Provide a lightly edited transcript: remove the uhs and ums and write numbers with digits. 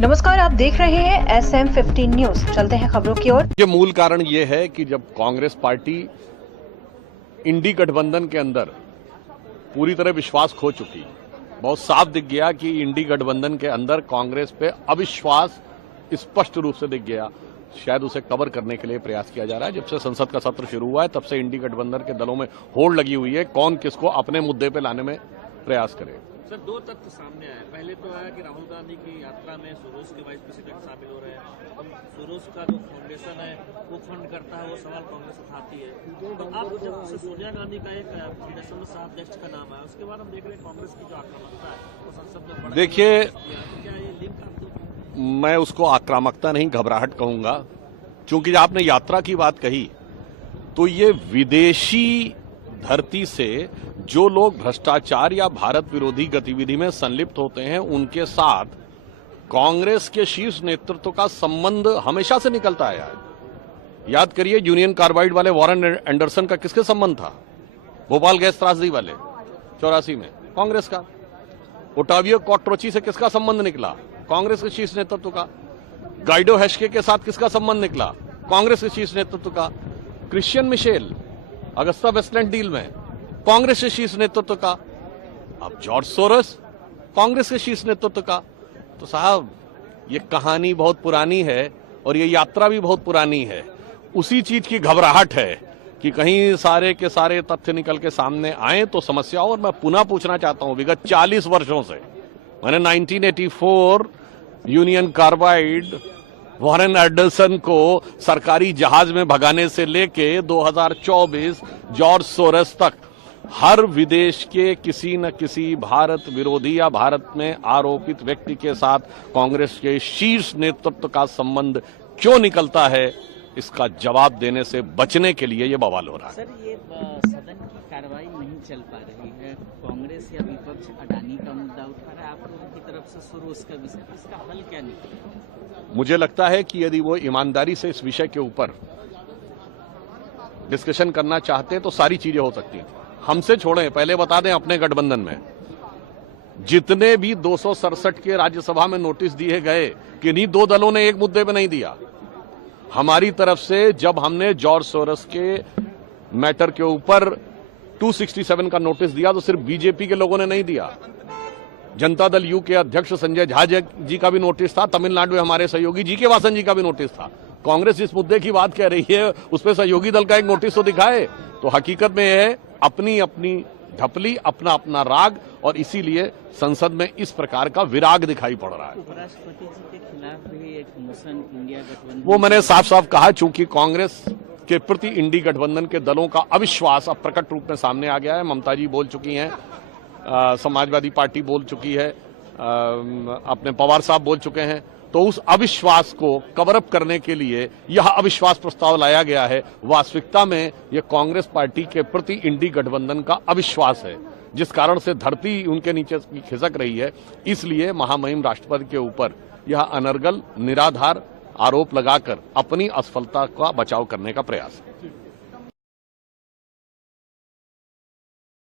नमस्कार, आप देख रहे हैं SM15 न्यूज। चलते हैं खबरों की ओर। ये मूल कारण ये है कि जब कांग्रेस पार्टी इंडी गठबंधन के अंदर पूरी तरह विश्वास खो चुकी, बहुत साफ दिख गया कि इंडी गठबंधन के अंदर कांग्रेस पे अविश्वास स्पष्ट रूप से दिख गया। शायद उसे कवर करने के लिए प्रयास किया जा रहा है। जब से संसद का सत्र शुरू हुआ है तब से इंडी गठबंधन के दलों में होड़ लगी हुई है, कौन किसको अपने मुद्दे पे लाने में प्रयास करे। सर, दो तथ्य सामने आए। पहले तो आया कि राहुल गांधी की यात्रा में सोरोस के वाइस प्रेसिडेंट शामिल हो रहे हैं। अब सोरोस का जो फाउंडेशन है वो फंड करता है, वो सवाल कांग्रेस उठाती है। तो अब जब से सोनिया गांधी का एक 3.7 अध्यक्ष का नाम है, उसके बाद हम देख रहे हैं कांग्रेस की जो आक्रामकता है वो संसद में। देखिए, क्या ये लिंक आप मैं उसको आक्रामकता नहीं, घबराहट कहूंगा, क्योंकि आपने यात्रा की बात कही तो ये विदेशी धरती से जो लोग भ्रष्टाचार या भारत विरोधी गतिविधि में संलिप्त होते हैं उनके साथ कांग्रेस के शीर्ष नेतृत्व का संबंध हमेशा से निकलता आया है। याद करिए, यूनियन कार्बाइड वाले वॉरेन एंडरसन का किसके संबंध था? भोपाल गैस त्रासदी वाले 84 में कांग्रेस का। ओटावियो कॉट्रोची से किसका संबंध निकला? कांग्रेस के शीर्ष नेतृत्व का। गाइडो हेस्के के साथ किसका संबंध निकला? कांग्रेस के शीर्ष नेतृत्व का। Christian Michel Agusta Westland deal में कांग्रेस के शीर्ष नेतृत्व का। अब जॉर्ज सोरोस कांग्रेस के शीर्ष नेतृत्व का। तो साहब, ये कहानी बहुत पुरानी है और ये यात्रा भी बहुत पुरानी है। उसी चीज की घबराहट है कि कहीं सारे के सारे तथ्य निकल के सामने आए तो समस्या हो। और मैं पुनः पूछना चाहता हूं, विगत 40 वर्षों से मैंने 1984 यूनियन कार्बाइड वॉरेन एंडरसन को सरकारी जहाज में भगाने से लेके 2024 जॉर्ज सोरोस तक हर विदेश के किसी न किसी भारत विरोधी या भारत में आरोपित व्यक्ति के साथ कांग्रेस के शीर्ष नेतृत्व का संबंध क्यों निकलता है, इसका जवाब देने से बचने के लिए ये बवाल हो रहा है। सर, ये सदन की कार्रवाई नहीं चल पा रही है। कांग्रेस या विपक्ष अडानी का मुद्दा उठा रहा है, आप लोगों की तरफ से सोरोस का विषय, इसका हल क्या निकलेगा? मुझे लगता है कि यदि वो ईमानदारी से इस विषय के ऊपर डिस्कशन करना चाहते हैं तो सारी चीजें हो सकती हैं। हमसे छोड़ें, पहले बता दें, अपने गठबंधन में जितने भी 267 के राज्यसभा में नोटिस दिए गए, किन्हीं दो दलों ने एक मुद्दे पे नहीं दिया। हमारी तरफ से जब हमने जॉर्ज सोरोस के मैटर के ऊपर 267 का नोटिस दिया तो सिर्फ बीजेपी के लोगों ने नहीं दिया, जनता दल यू के अध्यक्ष संजय झा जी का भी नोटिस था, तमिलनाडु में हमारे सहयोगी जी के वासन जी का भी नोटिस था। कांग्रेस इस मुद्दे की बात कह रही है, उस पर सहयोगी दल का एक नोटिस तो दिखाए। तो हकीकत में यह है अपनी अपनी ढपली, अपना अपना राग, और इसीलिए संसद में इस प्रकार का विराग दिखाई पड़ रहा है। उपराष्ट्रपति जी के खिलाफ भी एक मोशन इंडिया गठबंधन, वो मैंने साफ साफ कहा, चूंकि कांग्रेस के प्रति इंडी गठबंधन के दलों का अविश्वास अब प्रकट रूप में सामने आ गया है। ममता जी बोल चुकी हैं, समाजवादी पार्टी बोल चुकी है, अपने पवार साहब बोल चुके हैं। तो उस अविश्वास को कवर अप करने के लिए यह अविश्वास प्रस्ताव लाया गया है। वास्तविकता में यह कांग्रेस पार्टी के प्रति इंडी गठबंधन का अविश्वास है, जिस कारण से धरती उनके नीचे खिसक रही है। इसलिए महामहिम राष्ट्रपति के ऊपर यह अनर्गल निराधार आरोप लगाकर अपनी असफलता का बचाव करने का प्रयास है।